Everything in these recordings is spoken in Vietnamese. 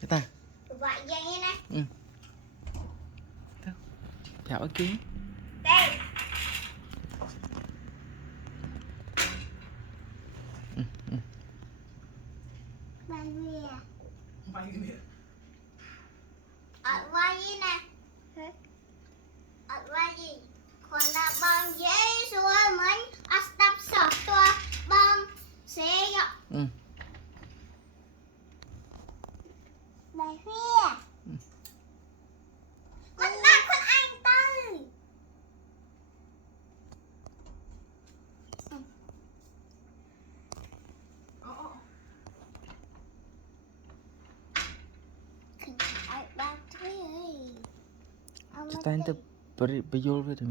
Cho ta. Vậy vậy nè. Ừ. Chào ở kia. Đây. Bay về. Bay về. Ở vai gì nè. Ở vai gì? Còn là bằng giấy xuống mình đập sọt tua bằng xe dọ. Ừ. Bay về. Con ba con anh tư. Kita itu berjul gitu.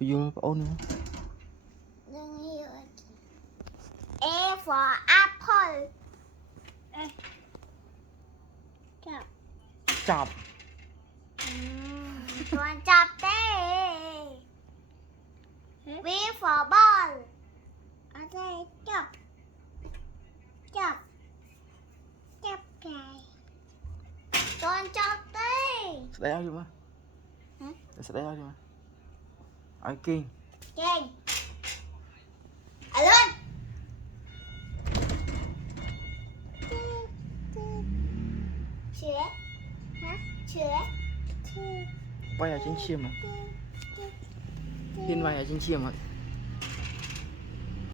Berjul apa on? A for apple. Chop. Chop. Con chop tê. B for ball. Ở đây chop. Chop. Chop cái. Con chop tê. Sedaya aja mah. Hah? Sedaya aja mah. Ở kia. Kênh. Ở lên. Chứa. Hả? Chứa. Quay ở trên chim mà. Hiên quay ở trên chim mà.